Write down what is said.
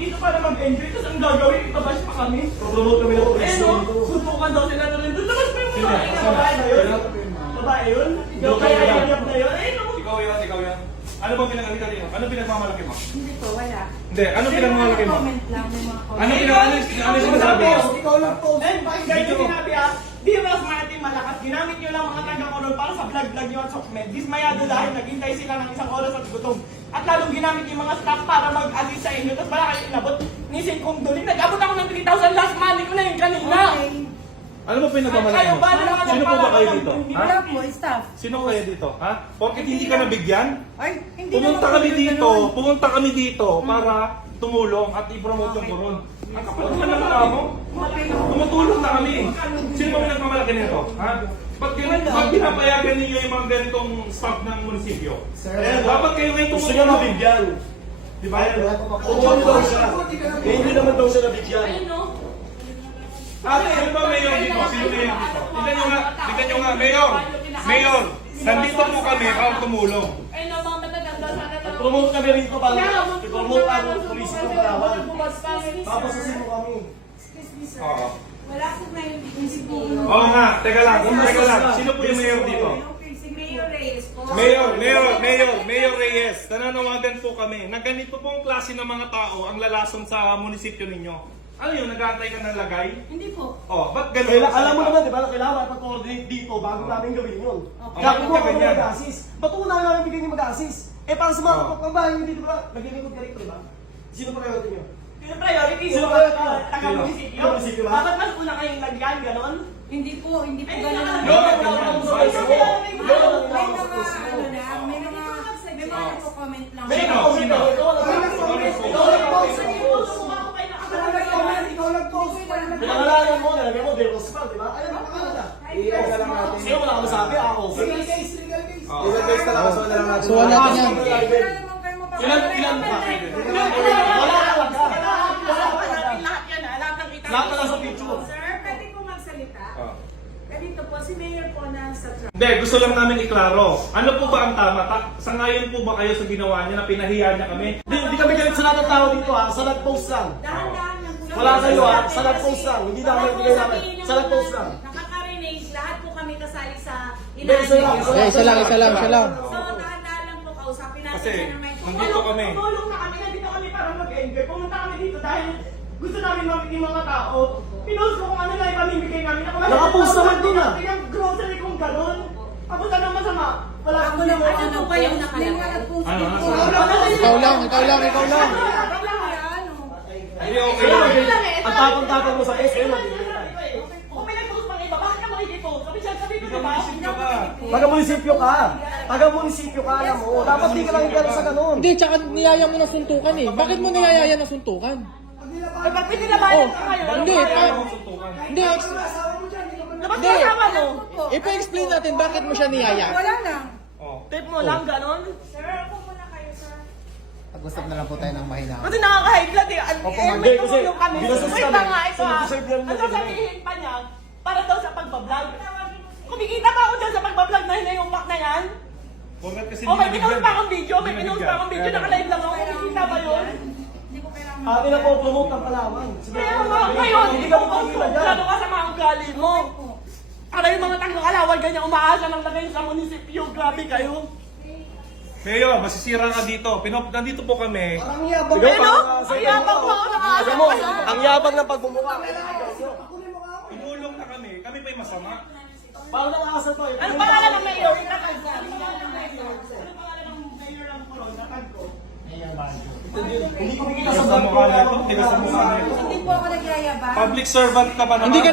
dito para mag-enjoy, tapos ang gagawin, itabash pa kami. Promote kami ng Eh preso no, dito. suntukan daw sila na rin doon. Labas pa yung babae na babae na yun. Babae yun? Yung kaya yap na yun? Eh no. Ikaw yan. Ano bang pinagalitan niyo? Ano pinagmamalaki mo? Hindi po, wala. Hindi, ano pinagmamalaki mo? Comment lang, may mga comment. Ano sinasabi mo? Ikaw lang po. Eh, bakit ganyan sinabi ah? Di ba Martin malakas? Ginamit nyo lang mga taga-koron para sa vlog-vlog nyo at sokmed. Dismayado dahil naghintay sila ng isang oras at gutom. At lalong ginamit yung mga staff para mag-assist sa inyo. Tapos wala kayo inabot. Nisin kong duling. Nag-abot ako ng 3,000 last money ko na yung kanina. Okay. Ano mo pinagmamalaki Kayo mo? ba naman Sino po ba kayo dito? Ha? Wala po, staff. Sino kayo dito? Ha? Bakit hindi ka nabigyan? Ay, hindi Pumunta naman kami po dito, ganun. pumunta kami dito para tumulong at i-promote yung koron. Ang kapal naman ng tao mo. Tumutulong na kami. Sino ba nagmamalaki nito? Ha? Ba't pinapayagan ninyo yung mga ganitong staff ng munisipyo? Dapat kayo ngayon Gusto niya mabigyan. Di ba? Utuan daw siya. Eh, hindi naman daw siya nabigyan. Ayun no. Ate, ano ba mayor dito? Sino mayor dito? Tignan nyo nga, mayor! Mayor! Nandito po kami para tumulong. Ayun no, mga mataganda sana lang. Promote kami rito para i-promote ang police ng Palawan. Tapos sino kami. Excuse me, sir. Oo. Wala po ngayon munisipyo. Oo nga, teka lang. Sino po yung mayor dito? Okay, si Mayor Reyes po. Mayor Reyes, nananawagan po kami na ganito pong klase ng mga tao ang lalason sa munisipyo ninyo. Ano yun, nag-aantay ka ng lagay? Hindi po. Oh, ba't ganun? Alam mo naman, di ba, kailangan mag-coordinate dito bago namin gawin yun. Okay. Kaya kung Bakit ako ganyan? mag-assist, ba't una namin bigyan yung mag-assist? Eh, para sa mga kapagbahay nyo dito, naglilingkod ka rito, di ba? Sino pa kayo nyo? Yung priority Sino yung ba? taga-munisipyo. Sino? Munisipyo ba? Bakit mas una kayong lagyan, ganon? Hindi po ganun. Ay, May wala, mga, may mga nagko-comment lang. Sino? Pinangalanan mo, nalagay mo, Del Rosval, di ba? Ayun, pangalan na. Iyan na lang natin. Sino wala ka masabi? Ako. Legal case. Ilan days talaga, so na lang natin. So, wala natin yan. Wala naman kayo mapapalala. Ilan ba? Lahat na lang sa picture. Sir, pwede po magsalita. Ganito po, si Mayor po na sa truck. Hindi, gusto lang namin iklaro. Ano po ba ang tama? Sangayon po ba kayo sa ginawa niya na pinahiya niya kami? Hindi kami galit sa lahat ng tao dito ha, sa nag-post lang. Dahan-dahan lang po. Wala kayo ha, sa nag-post lang. Hindi namin ibigay namin. Sa nag-post lang. Nakaka-renage, lahat po kami kasali sa Hindi, isa lang. Isa lang. So, dahan-dahan lang po kausapin natin Kasi, siya na may nandito kami. Tumulong na kami, nandito kami para mag-enjoy. Pumunta kami dito dahil gusto namin mamit yung mga tao. Pinost ko kung ano lang ipamimigay namin. Nakapost naman dun, ah. Yung grocery kong gano'n. Ako na naman masama. Wala Ako lang, ano po yung nakalagay? Ikaw lang. Hindi, okay lang. Ang tapang-tapang mo sa post, ayun. Kung may nag-post pang iba, bakit ka makikipost? Sabi ko diba? Taga-munisipyo ka. Taga-munisipyo ka, alam mo. Dapat di ka lang gano'n sa ganun. Hindi, tsaka niyaya mo na suntukan eh. Bakit mo niyayaya na suntukan? Ay, ba't pinilabayan ka kayo? Hindi, hindi. Labas Hindi. ka kasama mo. Ipa-explain natin bakit mo siya niyaya. Wala lang. Tip mo lang, gano'n? Sir, ako muna kayo, sir. Pag-usap na lang po tayo ng mahina. Kasi nakaka-high blood eh. Hindi, May kasi tumulong kami. ginastos Wait kami. lang nga, ito So, ah. nag-deserve yan Ang na sasabihin pa niya, para daw sa pagbablog. Kumikita pa ako dyan sa pagbablog na hinayumak na yan. Bakit kasi Oh, may hindi pinost nabigyan? pa akong video. May pinost pa akong video. Naka-live lang ako. Kumikita ba yun? Hindi ko kailangan. Atin na po promote ng Palawan. Kaya nga, ngayon, Hindi hindi ka ko makikita dyan. Lalo ka sa mga ugali mo. Para yung mga taga-kalawal, ganyan umaasa ng lagay sa munisipyo. Grabe kayo. Mayor, masisira ka dito. Nandito po kami. Ang yabang. Ano? Ang yabang mo ako nakaasa mo, ko sa... ang yabang ng pagmumukha. Tumulong na kami. Kami pa yung masama. Parang nakakasal to. Ano pangalan ng mayor? Itatag ko. Ano pangalan ng mayor? Ano pangalan ng mayor ng Coron? Natag ko. Hindi ko makikita Tigas sa sa vlog mukha ko. nito. Tigas sa mukha nito. Hindi po ako nagyayabang. Public servant ka pa naman. Hindi ka